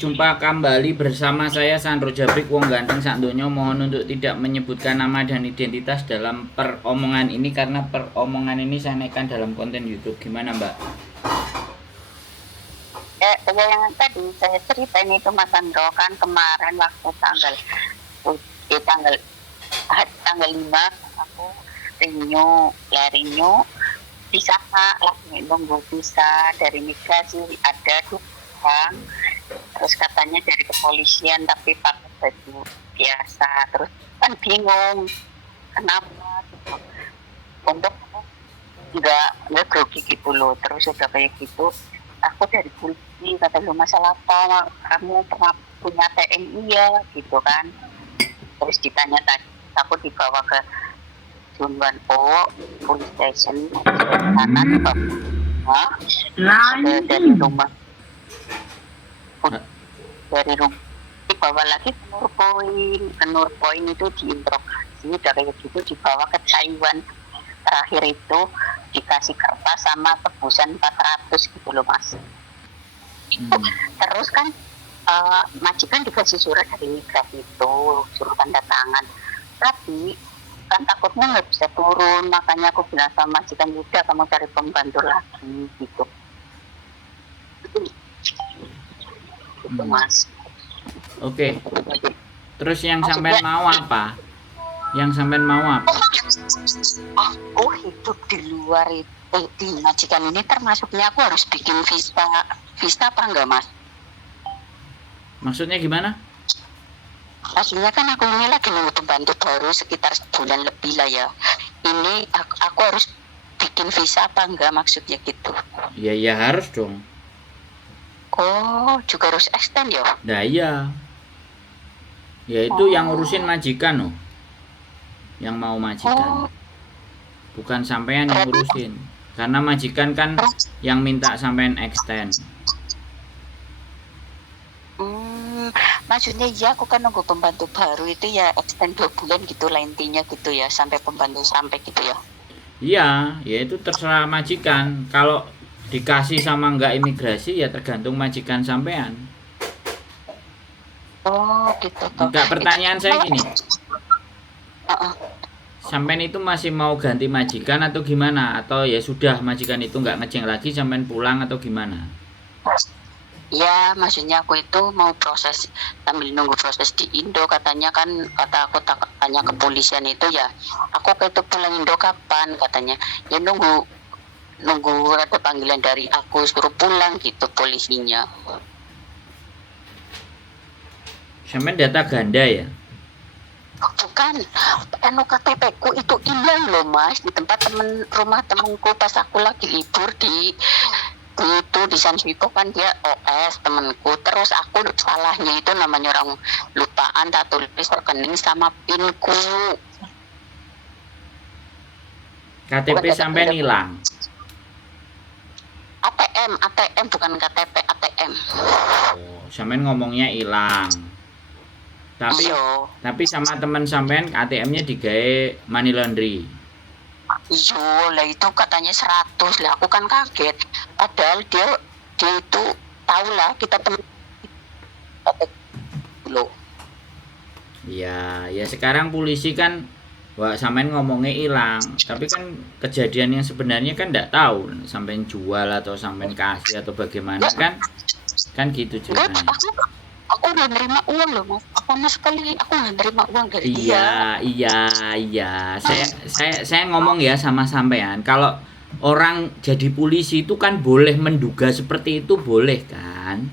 berjumpa kembali bersama saya Sandro Jabrik Wong Ganteng Sakdonya. Mohon untuk tidak menyebutkan nama dan identitas dalam peromongan ini karena peromongan ini saya naikkan dalam konten YouTube. Gimana, Mbak? Yang tadi saya ceritain itu Mas Sandro kan kemarin waktu tanggal 5 aku renew bisa lagi nunggu visa dari migrasi ada bang, terus katanya dari kepolisian tapi pakai baju biasa, terus kan bingung kenapa gitu. Untuk nggak grogi gitu loh, terus udah kayak gitu aku dari polisi kata lu masalah apa, kamu pernah punya TNI ya gitu kan, terus ditanya tadi aku dibawa ke Junwan O police station kanan dari rumah dibawa lagi ke Nurpoint itu diinterogasi, udah kayak gitu dibawa ke Taiwan, terakhir itu dikasih kertas sama tebusan 400 gitu loh Mas. Terus kan majikan dikasih surat dari migrasi itu, suruh tanda tangan, tapi kan takutnya nggak bisa turun, makanya aku bilang sama majikan udah kamu cari pembantu lagi gitu. Itu Mas. Oke. Terus yang sampean mau apa? Yang sampean mau apa? Aku hidup di luar itu di majikan ini termasuknya aku harus bikin visa apa enggak Mas? Maksudnya gimana? Maksudnya kan aku ini lagi nunggu pembantu baru sekitar sebulan lebih lah ya. Ini aku harus bikin visa apa enggak maksudnya gitu? Ya harus dong. Oh, juga harus extend ya? Nah iya. Ya itu yang ngurusin majikan loh. Yang mau majikan. Bukan sampean yang ngurusin. Karena majikan kan yang minta sampean extend. Maksudnya ya aku kan nunggu pembantu baru itu ya extend 2 bulan gitu lah intinya gitu ya, sampai pembantu sampai gitu ya. Iya, ya itu terserah majikan. Kalau dikasih sama enggak imigrasi ya tergantung majikan sampean. Oh gitu toh. Enggak, pertanyaan saya gini. Sampean itu masih mau ganti majikan atau gimana? Atau ya sudah majikan itu enggak ngeceng lagi sampean pulang atau gimana? Ya maksudnya aku itu mau proses sambil nunggu proses di Indo, katanya kan kata aku tanya kepolisian itu ya aku ke itu pulang Indo kapan, katanya ya nunggu ada panggilan dari aku suruh pulang gitu polisinya. Sampean data ganda ya? Bukan, KTP ku itu hilang loh Mas di tempat rumah temanku pas aku lagi libur itu di San Vito kan dia OS temanku, terus aku salahnya itu namanya orang lupaan tak tulis rekening sama pinku. KTP sampean hilang. ATM bukan KTP, ATM. Oh, sampean ngomongnya hilang. Tapi sama teman sampean ATM-nya digawe money laundry. Iya lah, itu katanya 100 lah, aku kan kaget. Padahal dia itu tahu lah kita teman loh. Ya sekarang polisi kan wah sampean ngomongnya hilang, tapi kan kejadian yang sebenarnya kan enggak tahu sampean jual atau sampean kasih atau bagaimana kan gitu ceritanya. Aku nggak nerima uang loh Mas, sama sekali aku nggak nerima uang dari dia. Iya. Saya ngomong ya sama sampean, kalau orang jadi polisi itu kan boleh menduga seperti itu, boleh kan?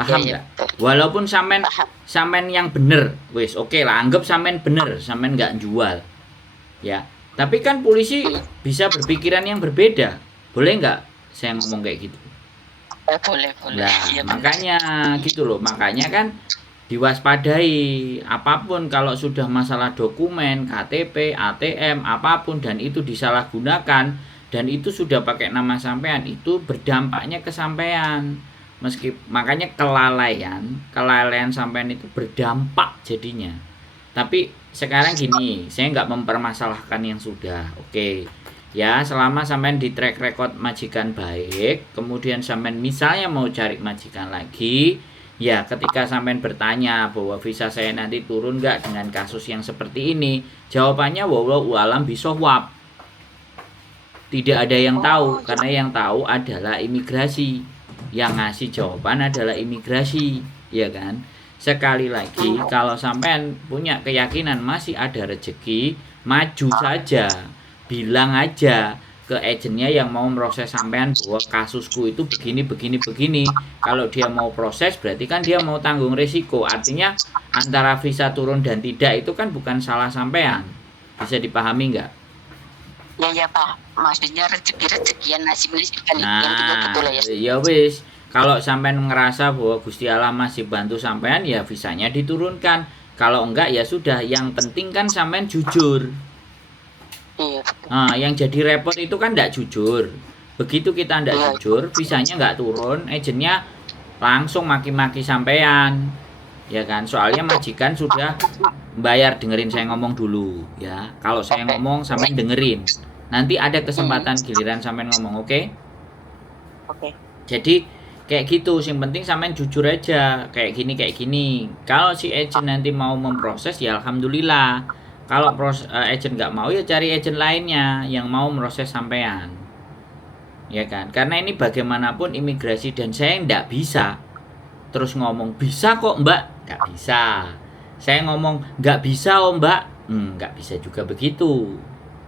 Paham nggak? Walaupun sampean yang bener, wes oke lah, anggap sampean bener, sampean nggak jual, ya. Tapi kan polisi bisa berpikiran yang berbeda, boleh nggak? Saya ngomong kayak gitu. Boleh. Nah, ya, makanya gitu loh. Makanya kan diwaspadai apapun kalau sudah masalah dokumen, KTP, ATM, apapun dan itu disalahgunakan dan itu sudah pakai nama sampean, itu berdampaknya ke sampean. Makanya kelalaian sampean itu berdampak jadinya. Tapi sekarang gini, saya nggak mempermasalahkan yang sudah. Oke. Ya, selama sampean di track record majikan baik, kemudian sampean misalnya mau cari majikan lagi, Ya, ketika sampean bertanya bahwa visa saya nanti turun nggak dengan kasus yang seperti ini, jawabannya wallahu alam bisawab. Tidak ada yang tahu, Oh, karena yang tahu adalah imigrasi. Yang ngasih jawaban adalah imigrasi, ya kan? Sekali lagi, kalau sampean punya keyakinan masih ada rezeki, maju saja. Bilang aja ke agennya yang mau proses sampean bahwa kasusku itu begini begini begini. Kalau dia mau proses berarti kan dia mau tanggung risiko. Artinya antara visa turun dan tidak itu kan bukan salah sampean. Bisa dipahami nggak? ya Pak. Maksudnya rezeki-rezekian nasib-nasiban itu yang Nah, betul-betul ya. ya wis. Kalau sampean ngerasa bahwa Gusti Allah masih bantu sampean, ya visanya diturunkan. Kalau enggak ya sudah. Yang penting kan sampean jujur. Iya, betul. Nah, yang jadi repot itu kan enggak jujur. Begitu kita enggak Iya, jujur, visanya enggak turun, agennya langsung maki-maki sampean. Ya kan? Soalnya majikan sudah bayar, dengerin saya ngomong dulu ya. Kalau saya ngomong sampean dengerin. Nanti ada kesempatan giliran sampean ngomong, oke? oke. Jadi kayak gitu, yang penting sampean jujur aja, kayak gini. Kalau si agent nanti mau memproses ya alhamdulillah. Kalau agent nggak mau ya cari agent lainnya yang mau memproses sampean, ya kan? Karena ini bagaimanapun imigrasi, dan saya nggak bisa terus ngomong bisa kok mbak, nggak bisa. Saya ngomong nggak bisa oh mbak, nggak bisa juga begitu.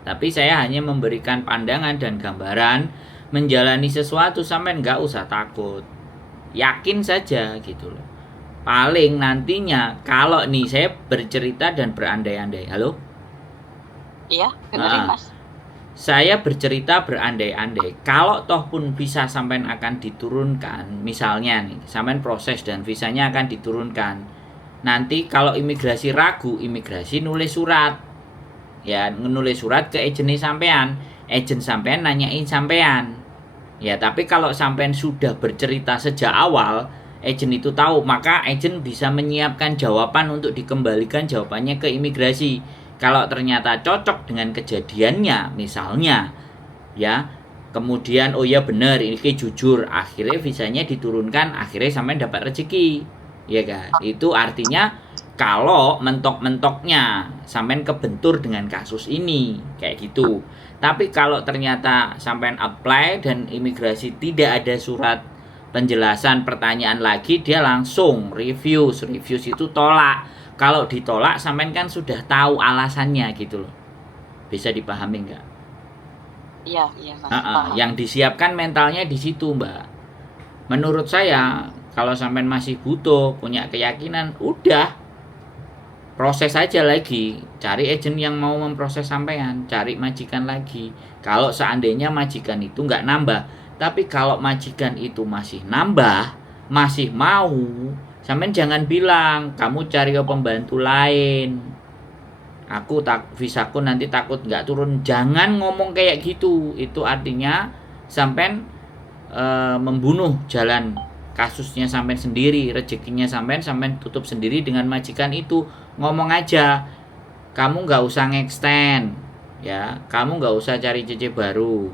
Tapi saya hanya memberikan pandangan dan gambaran. Menjalani sesuatu sampai nggak usah takut, yakin saja gitu loh. Paling nantinya kalau nih saya bercerita dan berandai-andai, halo, Iya, dengerin nah, Mas. saya bercerita berandai-andai kalau toh pun visa sampean akan diturunkan, misalnya nih sampean proses dan visanya akan diturunkan, nanti kalau imigrasi ragu, imigrasi nulis surat, ya nulis surat ke agen sampean, agen sampean nanyain sampean. Ya, tapi kalau sampean sudah bercerita sejak awal, agen itu tahu, maka agen bisa menyiapkan jawaban untuk dikembalikan jawabannya ke imigrasi. Kalau ternyata cocok dengan kejadiannya, misalnya, ya, kemudian oh ya benar, ini jujur, akhirnya visanya diturunkan, akhirnya sampean dapat rezeki, ya kan? Itu artinya kalau mentok-mentoknya sampean kebentur dengan kasus ini, kayak gitu. Tapi kalau ternyata sampean apply dan imigrasi tidak ada surat penjelasan pertanyaan lagi, dia langsung reviews itu tolak. Kalau ditolak sampean kan sudah tahu alasannya gitu loh. Bisa dipahami nggak? Iya, Mas. Paham. Yang disiapkan mentalnya di situ, Mbak. Menurut saya kalau sampean masih butuh, punya keyakinan, udah proses aja lagi, cari agent yang mau memproses sampean, cari majikan lagi. Kalau seandainya majikan itu nggak nambah, tapi kalau majikan itu masih nambah, masih mau, sampean jangan bilang kamu cari pembantu lain, aku visaku nanti takut nggak turun. Jangan ngomong kayak gitu, itu artinya sampean membunuh jalan kasusnya sampean sendiri, rezekinya sampean tutup sendiri dengan majikan itu. Ngomong aja, kamu nggak usah nge-extend, ya, kamu nggak usah cari CC baru.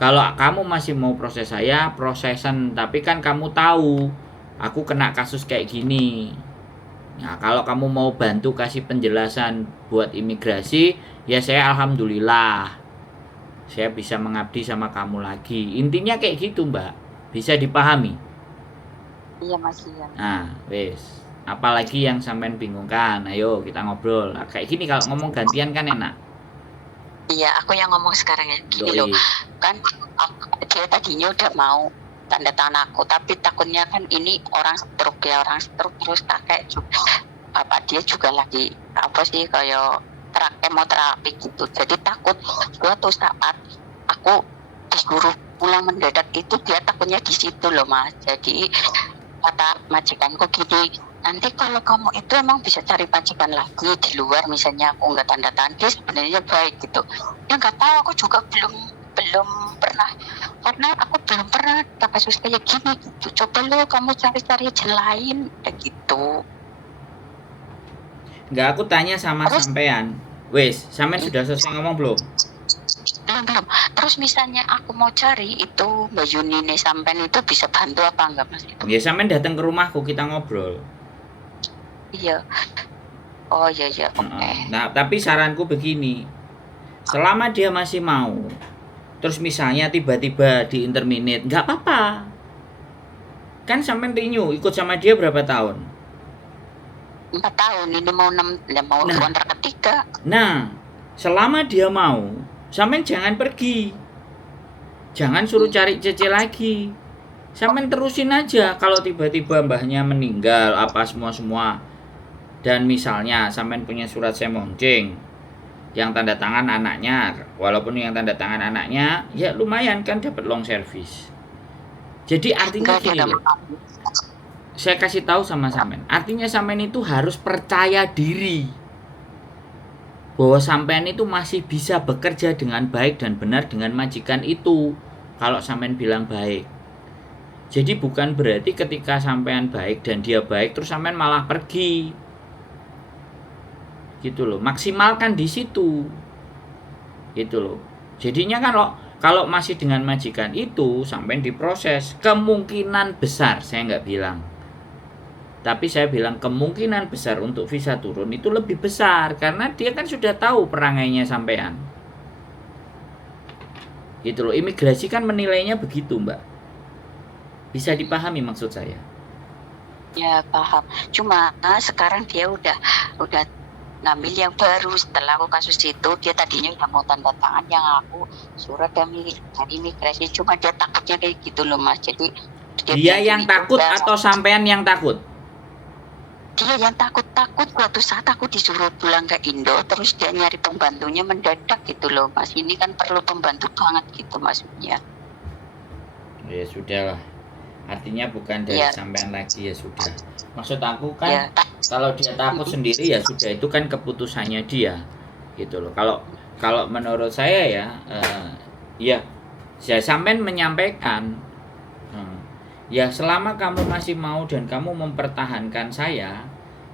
Kalau kamu masih mau proses saya, prosesan, tapi kan kamu tahu aku kena kasus kayak gini. Nah, kalau kamu mau bantu kasih penjelasan buat imigrasi, ya saya alhamdulillah, saya bisa mengabdi sama kamu lagi. Intinya kayak gitu, Mbak. Bisa dipahami? Iya, Mas. Iya. Nah, wes. Apalagi yang sampean bingungkan? Ayo kita ngobrol. Nah, kayak gini kalau ngomong gantian kan enak. Iya, aku yang ngomong sekarang ya. Gini loh, kan dia tadinya udah mau tanda tangan aku, tapi takutnya kan ini orang stroke terus pakai juga. Dia juga lagi apa sih kayak kemoterapi gitu. Jadi takut suatu saat aku disuruh pulang mendadak itu, dia takutnya di situ loh Mas. Jadi kata majikanku gini, nanti kalau kamu itu emang bisa cari majikan lagi di luar, misalnya aku nggak tanda tangan, dia sebenarnya baik gitu. Ya nggak tahu, aku juga belum pernah, karena aku belum pernah ada kasus kayak gini gitu. Coba lo kamu cari-cari jalan lain kayak gitu. Nggak, aku tanya sama sampean. Wes, sampean sudah selesai ngomong belum? belum. Terus misalnya aku mau cari itu Mbak Yuni nih sampean itu bisa bantu apa enggak Mas itu? Ya sampean datang ke rumahku kita ngobrol. Iya. Oh iya iya, oke. Nah, tapi saranku begini. Selama dia masih mau, terus misalnya tiba-tiba di interminate, nggak apa-apa. Kan sampean renew ikut sama dia berapa tahun? 4 tahun ini mau 6 mau Nah. kontrak ketiga. Nah, selama dia mau, sampean jangan pergi. Jangan suruh cari cece lagi. Sampean terusin aja. Kalau tiba-tiba mbahnya meninggal apa semua-semua, dan misalnya sampean punya surat semoncing yang tanda tangan anaknya, walaupun yang tanda tangan anaknya ya lumayan kan dapat long service. Jadi artinya Enggak, gini loh, saya kasih tahu sama sampean, artinya sampean itu harus percaya diri bahwa sampean itu masih bisa bekerja dengan baik dan benar dengan majikan itu kalau sampean bilang baik. Jadi bukan berarti ketika sampean baik dan dia baik terus sampean malah pergi. Gitu loh, maksimalkan di situ. Gitu loh. Jadinya kan kalau masih dengan majikan itu sampai diproses, kemungkinan besar, saya nggak bilang, tapi saya bilang kemungkinan besar untuk visa turun itu lebih besar karena dia kan sudah tahu perangainya sampean. Gitu loh, imigrasi kan menilainya begitu Mbak. Bisa dipahami maksud saya? Ya paham. Cuma sekarang dia udah ngambil yang baru setelah aku kasus itu. Dia tadinya udah mau tanda tangan yang aku surat dari imigrasi, cuma dia takutnya kayak gitu loh Mas. Jadi dia yang takut atau sampean yang takut? Dia yang takut. Suatu saat aku disuruh pulang ke Indo, terus dia nyari pembantunya mendadak gitu loh Mas. Ini kan perlu pembantu banget gitu maksudnya. Ya sudah lah, artinya bukan dari sampean lagi, ya sudah. Maksud aku kan kalau dia takut sendiri ya sudah, itu kan keputusannya dia gitu loh. Kalau menurut saya ya sampean menyampaikan ya selama kamu masih mau dan kamu mempertahankan saya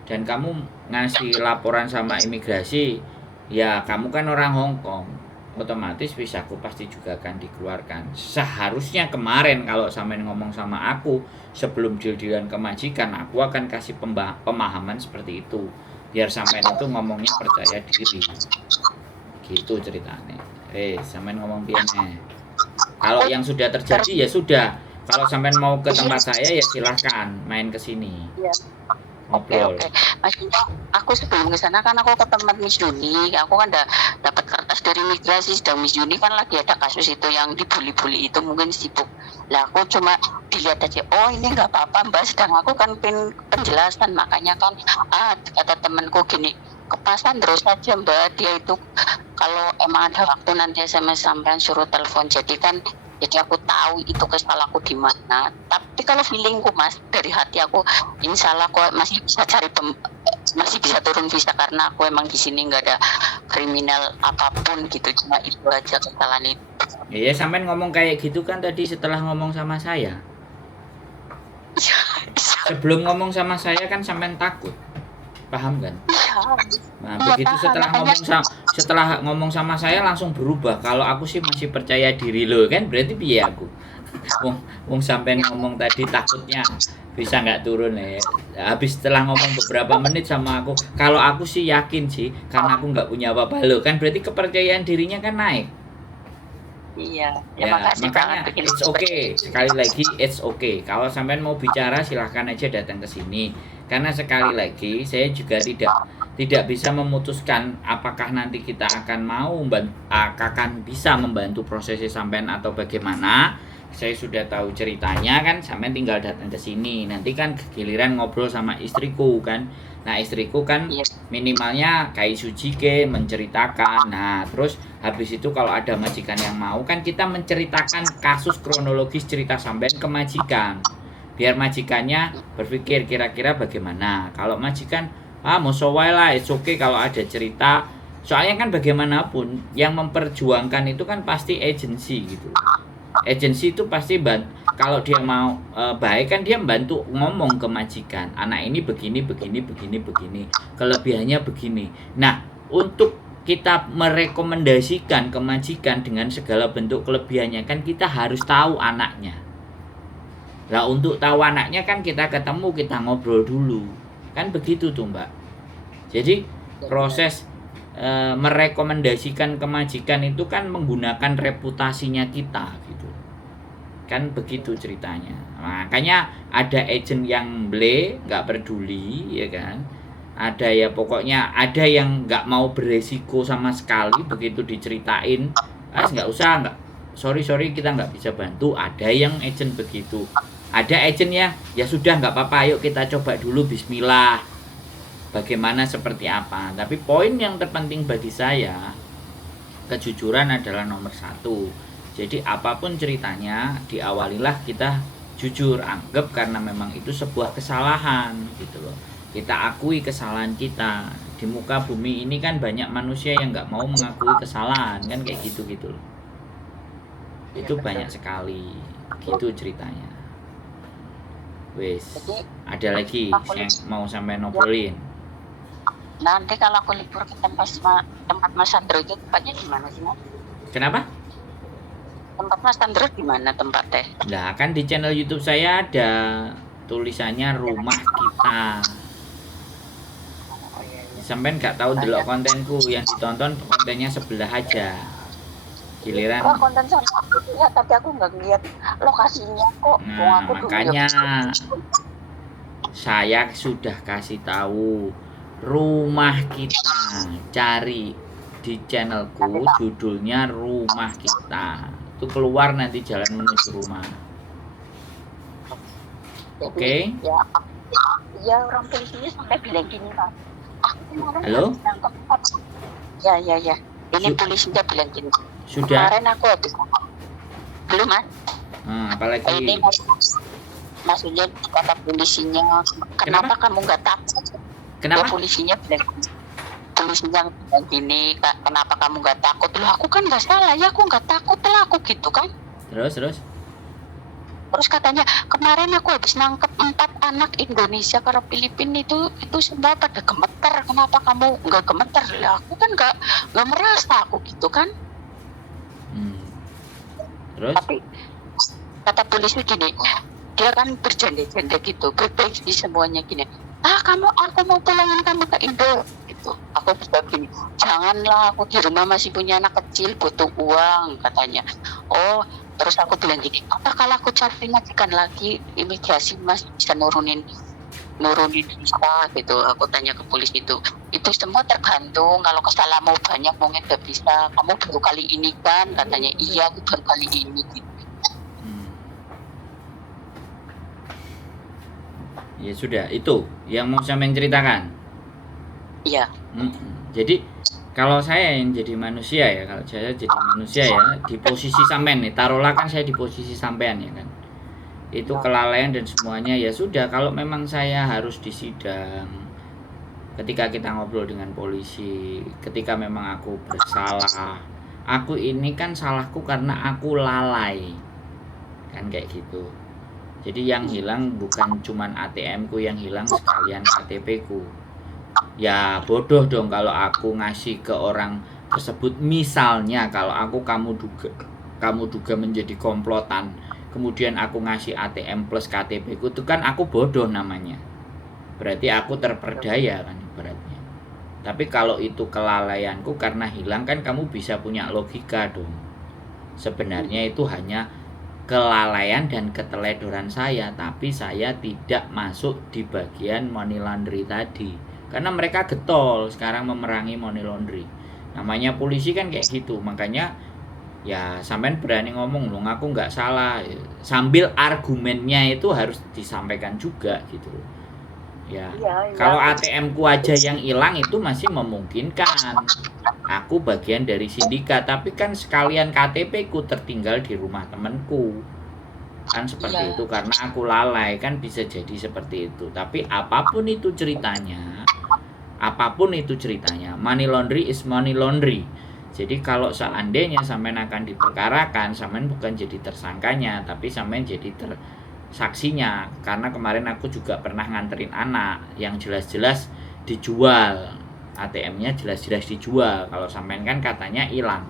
dan kamu ngasih laporan sama imigrasi, ya kamu kan orang Hong Kong, otomatis visaku pasti juga akan dikeluarkan. Seharusnya kemarin kalau sampean ngomong sama aku sebelum deal-dealan ke majikan, aku akan kasih pemahaman seperti itu biar sampean itu ngomongnya percaya diri. Gitu ceritanya. Sampean ngomong piane. Kalau yang sudah terjadi ya sudah. Kalau sampean mau ke tempat saya ya silahkan main ke sini. Ngobrol. Oke. Maksudnya aku sebelum ke sana kan aku ke tempat Miss Yuni, aku kan dapat kertas dari imigrasi. Sedang Miss Yuni kan lagi ada kasus itu yang dibully-bully itu, mungkin sibuk. Lah aku cuma dilihat aja, oh ini nggak apa-apa Mbak, sedang aku kan penjelasan, makanya kan kata temanku gini, kepasan terus saja Mbak, dia itu kalau emang ada waktu nanti sama sampean suruh telepon. Jadi aku tahu itu kesalahanku di mana. Tapi kalau feelingku Mas, dari hati aku, insya Allah aku masih bisa masih bisa turun visa karena aku emang di sini nggak ada kriminal apapun gitu. Cuma itu aja kesalahan itu. Ya sampean ngomong kayak gitu kan tadi setelah ngomong sama saya. Sebelum ngomong sama saya kan sampean takut. Paham kan? Nah, begitu setelah ngomong sama saya langsung berubah. Kalau aku sih masih percaya diri loh, kan berarti piye aku. Wong sampean ngomong tadi takutnya bisa nggak turun ya. Habis setelah ngomong beberapa menit sama aku, kalau aku sih yakin sih karena aku nggak punya apa-apa loh, kan berarti kepercayaan dirinya kan naik. Iya, ya makanya it's okay. Sekali lagi it's okay. Kalau sampean mau bicara silahkan aja datang ke sini. Karena sekali lagi saya juga tidak bisa memutuskan apakah nanti kita akan bisa membantu prosesnya sampean atau bagaimana. Saya sudah tahu ceritanya kan, sampean tinggal datang ke sini. Nanti kan giliran ngobrol sama istriku kan. Nah istriku kan minimalnya kayak Sujike menceritakan. Nah terus habis itu kalau ada majikan yang mau kan kita menceritakan kasus kronologis cerita sampean ke majikan. Biar majikannya berpikir kira-kira bagaimana. Kalau majikan mau sowai lah, it's okay kalau ada cerita. Soalnya kan bagaimanapun yang memperjuangkan itu kan pasti agensi gitu. Agensi itu pasti kalau dia mau baik kan dia bantu ngomong ke majikan, anak ini begini, kelebihannya begini. Nah untuk kita merekomendasikan ke majikan dengan segala bentuk kelebihannya, kan kita harus tahu anaknya. Lah untuk tahu anaknya kan kita ketemu, kita ngobrol dulu. Kan begitu tuh Mbak. Jadi proses merekomendasikan ke majikan itu kan menggunakan reputasinya kita gitu. Kan begitu ceritanya. Makanya ada agent yang nggak peduli ya kan. Ada ya pokoknya ada yang nggak mau beresiko sama sekali, begitu diceritain nggak usah, nggak sorry kita nggak bisa bantu. Ada yang agent begitu, ada agent yang ya sudah nggak apa-apa, yuk kita coba dulu, bismillah bagaimana seperti apa. Tapi poin yang terpenting bagi saya, kejujuran adalah nomor satu. Jadi apapun ceritanya diawalilah kita jujur, anggap karena memang itu sebuah kesalahan gitu loh. Kita akui kesalahan kita. Di muka bumi ini kan banyak manusia yang nggak mau mengakui kesalahan, kan kayak gitu loh. Itu banyak sekali. Gitu ceritanya. Wes, ada lagi yang mau sampai ngobrolin. Nanti kalau aku libur ke tempat Mas Sandro itu tempatnya di mana sih, Mas? Kenapa? Tempat Mas Sandro di mana tempatnya? Nah, kan di channel YouTube saya ada tulisannya Rumah Kita. Sampai nggak tahu delok kontenku, yang ditonton kontennya sebelah aja. Giliran. Konten saya lihat, tapi aku nggak ngeliat lokasinya kok. Nah, makanya saya sudah kasih tahu Rumah Kita. Cari di channelku, judulnya Rumah Kita. Itu keluar nanti jalan menuju rumah. Oke? Ya orang polisinya sampai bilang gini, Pak. Halo? Ya. Ini polisinya bilang gini. Sudah? Kemarin aku habis. Belum, Mas. Apalagi? Ini maksudnya kata polisinya, kenapa kamu nggak takut? Kenapa? Ya, polisinya bilang gini, kenapa kamu nggak takut? Loh, aku kan nggak salah ya, aku nggak takut lah, aku gitu kan. Terus katanya, kemarin aku habis nangkep 4 anak Indonesia ke Filipina itu semua pada gemeter. Kenapa kamu nggak gemeter? Lah, aku kan nggak merasa aku gitu kan. Terus? Tapi kata polisi gini, dia kan berjanda-janda gitu, baik di semuanya gini. Aku mau pulangin kamu ke Indo. Gitu. Aku bilang gini, janganlah, aku di rumah masih punya anak kecil, butuh uang katanya. Oh. Terus aku bilang gini, apa kalau aku cari majikan lagi, imigrasi Mas bisa nurunin visa gitu. Aku tanya ke polisi itu semua tergantung, kalau kesalahanmu banyak mungkin gak bisa. Kamu baru kali ini kan, katanya. Iya, aku baru kali ini gitu. Ya sudah, itu yang mau sampean ceritakan. Iya. Jadi kalau saya yang jadi manusia ya, kalau saya jadi manusia ya, di posisi sampean nih, taruhlah kan saya di posisi sampean ya kan. Itu kelalaian dan semuanya, ya sudah, kalau memang saya harus disidang, ketika kita ngobrol dengan polisi, ketika memang aku bersalah, aku ini kan salahku karena aku lalai. Kan kayak gitu. Jadi yang hilang bukan cuman ATM-ku yang hilang, sekalian KTP-ku. Ya bodoh dong kalau aku ngasih ke orang tersebut, misalnya kalau kamu duga menjadi komplotan, kemudian aku ngasih ATM plus KTP ku, itu kan aku bodoh namanya, berarti aku terperdaya kan ibaratnya. Tapi kalau itu kelalaianku karena hilang, kan kamu bisa punya logika dong, sebenarnya itu hanya kelalaian dan keteledoran saya, tapi saya tidak masuk di bagian money laundry tadi. Karena mereka getol sekarang memerangi money laundry. Namanya polisi kan kayak gitu. Makanya ya sampean berani ngomong, loh aku nggak salah. Sambil argumennya itu harus disampaikan juga gitu. Ya. Kalau ATM ku aja yang hilang itu masih memungkinkan. Aku bagian dari sindikat, tapi kan sekalian KTP ku tertinggal di rumah temanku. Kan seperti itu karena aku lalai, kan bisa jadi seperti itu. Tapi apapun itu ceritanya, money laundry is money laundry. Jadi kalau seandainya sampean akan diperkarakan, sampean bukan jadi tersangkanya, tapi sampean jadi saksinya. Karena kemarin aku juga pernah nganterin anak yang jelas-jelas dijual ATM-nya jelas-jelas dijual. Kalau sampean kan katanya hilang.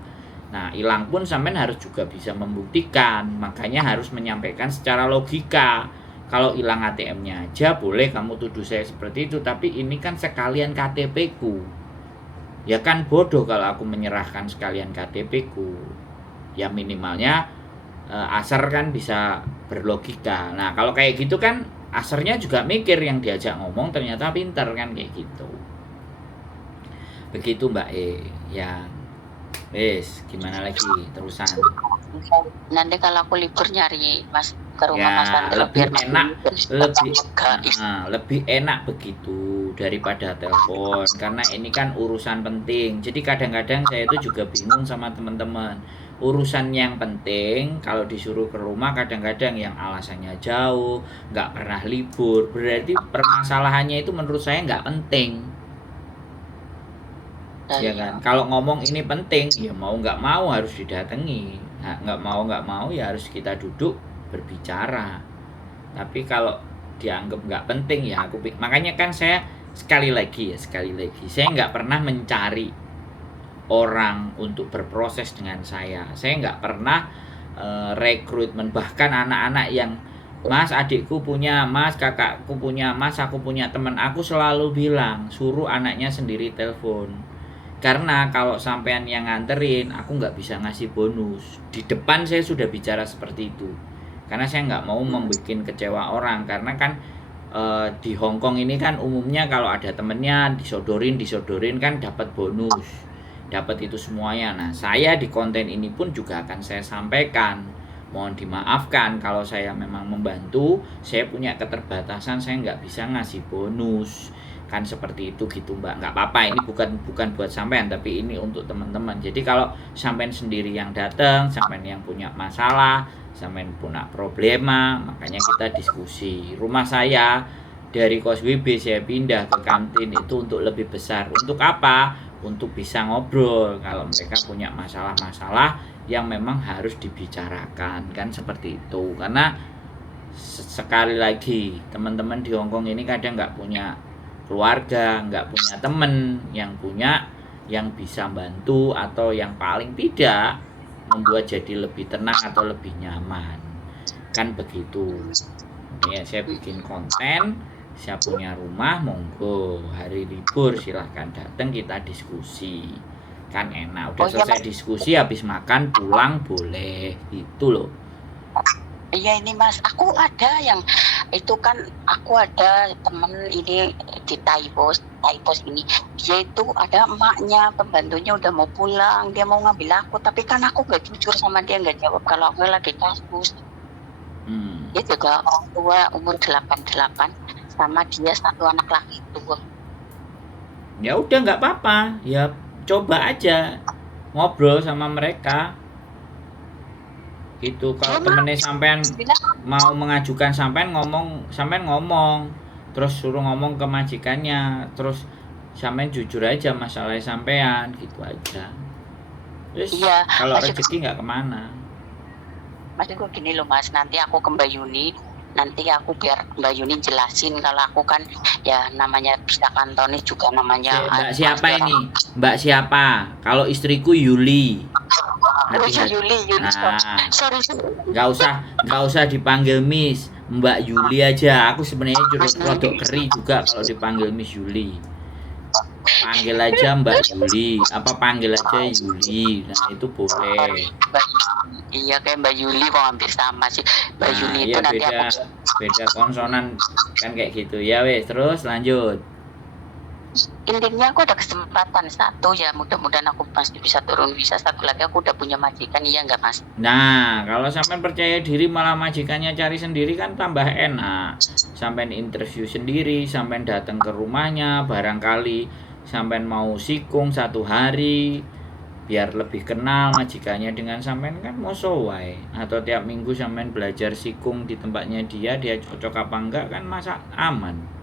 Nah, hilang pun sampean harus juga bisa membuktikan. Makanya harus menyampaikan secara logika. Kalau hilang ATM-nya aja boleh kamu tuduh saya seperti itu, tapi ini kan sekalian KTP-ku. Ya kan bodoh kalau aku menyerahkan sekalian KTP-ku. Ya minimalnya Aser kan bisa berlogika. Nah, kalau kayak gitu kan Asernya juga mikir, yang diajak ngomong ternyata pinter kan kayak gitu. Begitu Mbak ya. Wes, gimana lagi terusan? Nanti kalau aku libur nyari Mas ke rumah Ya, Mas Tante lebih biar enak, guys. lebih enak begitu daripada telepon, karena ini kan urusan penting. Jadi kadang-kadang saya itu juga bingung sama teman-teman. Urusan yang penting kalau disuruh ke rumah kadang-kadang yang alasannya jauh, nggak pernah libur, berarti permasalahannya itu menurut saya nggak penting. Ya kan, kalau ngomong ini penting ya mau nggak mau harus didatangi. Nah, nggak mau ya harus kita duduk berbicara. Tapi kalau dianggap nggak penting ya makanya kan saya sekali lagi saya nggak pernah mencari orang untuk berproses dengan saya nggak pernah rekrutmen, bahkan anak-anak yang Mas adikku punya, Mas kakakku punya, Mas aku punya teman, aku selalu bilang suruh anaknya sendiri telepon. Karena kalau sampean yang nganterin, aku nggak bisa ngasih bonus. Di depan saya sudah bicara seperti itu. Karena saya nggak mau membuat kecewa orang. Karena kan di Hong Kong ini kan umumnya kalau ada temennya disodorin kan dapat bonus. Dapat itu semuanya. Nah, saya di konten ini pun juga akan saya sampaikan. Mohon dimaafkan kalau saya memang membantu, saya punya keterbatasan, saya nggak bisa ngasih bonus. Kan seperti itu gitu Mbak, nggak apa-apa, ini bukan buat sampean tapi ini untuk teman-teman. Jadi kalau sampean sendiri yang datang, sampean yang punya masalah, sampean punya problema, makanya kita diskusi. Rumah saya dari kos WB saya pindah ke kantin itu untuk lebih besar. Untuk apa? Untuk bisa ngobrol kalau mereka punya masalah-masalah yang memang harus dibicarakan, kan seperti itu. Karena sekali lagi teman-teman di Hongkong ini kadang nggak punya keluarga, nggak punya temen yang bisa bantu atau yang paling tidak membuat jadi lebih tenang atau lebih nyaman, kan begitu ya. Saya bikin konten, saya punya rumah, monggo hari libur silahkan datang, kita diskusi, kan enak. Udah selesai diskusi, habis makan pulang boleh, itu loh. Iya ini Mas, aku ada yang itu kan, aku ada temen ini di Taipos ini, dia itu ada emaknya, pembantunya udah mau pulang, dia mau ngambil aku, tapi kan aku gak jujur sama dia, gak jawab kalau aku lagi kasus. Dia juga orang tua umur 88 sama dia satu anak laki tua. Ya udah nggak apa-apa, ya coba aja ngobrol sama mereka gitu. Kalau temennya sampean mau mengajukan, sampean ngomong terus suruh ngomong ke majikannya, terus sampean jujur aja masalah sampean gitu aja. Terus iya, kalau rezeki nggak kemana. Maksudku gini loh Mas, nanti aku ke Mbak Yuni, nanti aku biar Mbak Yuni jelasin kalau aku kan ya namanya bisa kantonis juga namanya. Mbak siapa ini? Mbak siapa? Kalau istriku Yuli. Yuli. Nah, sorry. Nggak usah dipanggil Miss, Mbak Yuli aja. Aku sebenarnya rodok keri juga kalau dipanggil Miss Yuli. Panggil aja Mbak Yuli, apa panggil aja Yuli. Nah itu boleh. Iya kayak Mbak Yuli kok hampir sama sih. Mbak Yuli itu nanti beda konsonan kan kayak gitu ya. Wes terus lanjut. Intinya aku ada kesempatan satu ya, mudah-mudahan aku pasti bisa turun visa. Satu lagi aku udah punya majikan, iya nggak Mas? Nah kalau sampai percaya diri malah majikannya cari sendiri kan tambah enak. Sampai interview sendiri, sampai datang ke rumahnya, barangkali sampai mau sikung 1 hari biar lebih kenal majikannya dengan sampean, kan mau soai. Atau tiap minggu sampean belajar sikung di tempatnya dia cocok apa enggak, kan masa aman.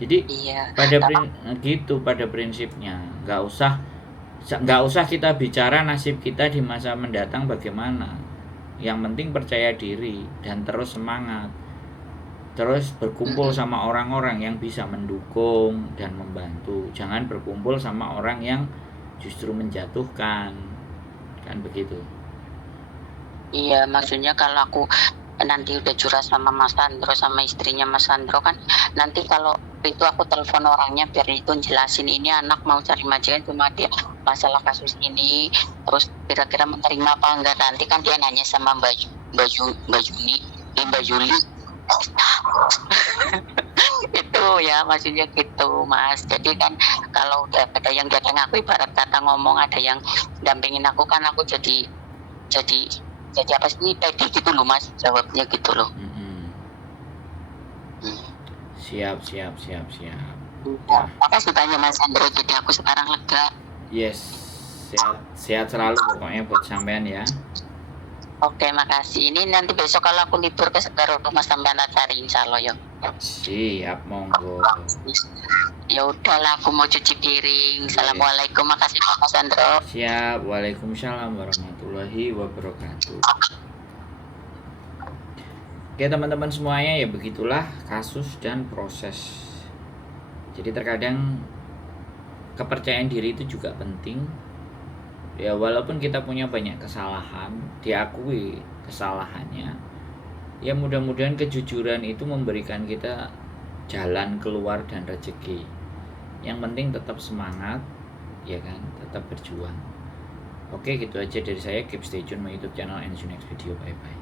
Jadi iya, pada prinsipnya nggak usah kita bicara nasib kita di masa mendatang bagaimana. Yang penting percaya diri dan terus semangat. Terus berkumpul sama orang-orang yang bisa mendukung dan membantu. Jangan berkumpul sama orang yang justru menjatuhkan. Kan begitu. Iya, maksudnya kalau aku nanti udah curhat sama Mas Sandro sama istrinya Mas Sandro kan, nanti kalau itu aku telepon orangnya biar itu jelasin ini anak mau cari majikan cuma dia masalah kasus ini, terus kira-kira menerima apa enggak, nanti kan dia nanya sama Mbak Juni, Mbak Juli. Itu ya maksudnya gitu Mas. Jadi kan kalau udah ada yang datang aku ibarat kata ngomong, ada yang dampingin aku kan aku jadi apa sih pede gitu loh Mas, jawabnya gitu loh. Siap. Makasih banyak Mas Sandro, jadi aku sekarang lega. Yes, sehat selalu pokoknya buat sampean ya. Oke, makasih. Ini nanti besok kalau aku libur ke rumah sampean cari insya Allah ya. Siap, monggo. Ya udahlah, aku mau cuci piring. Assalamualaikum, makasih Pak Mas Sandro. Siap, waalaikumsalam warahmatullahi wabarakatuh. Oke teman-teman semuanya, ya begitulah kasus dan proses. Jadi terkadang kepercayaan diri itu juga penting. Ya walaupun kita punya banyak kesalahan, diakui kesalahannya. Ya mudah-mudahan kejujuran itu memberikan kita jalan keluar dan rezeki. Yang penting tetap semangat, ya kan, tetap berjuang. Oke, gitu aja dari saya. Keep stay tune my YouTube channel and see you next video. Bye bye.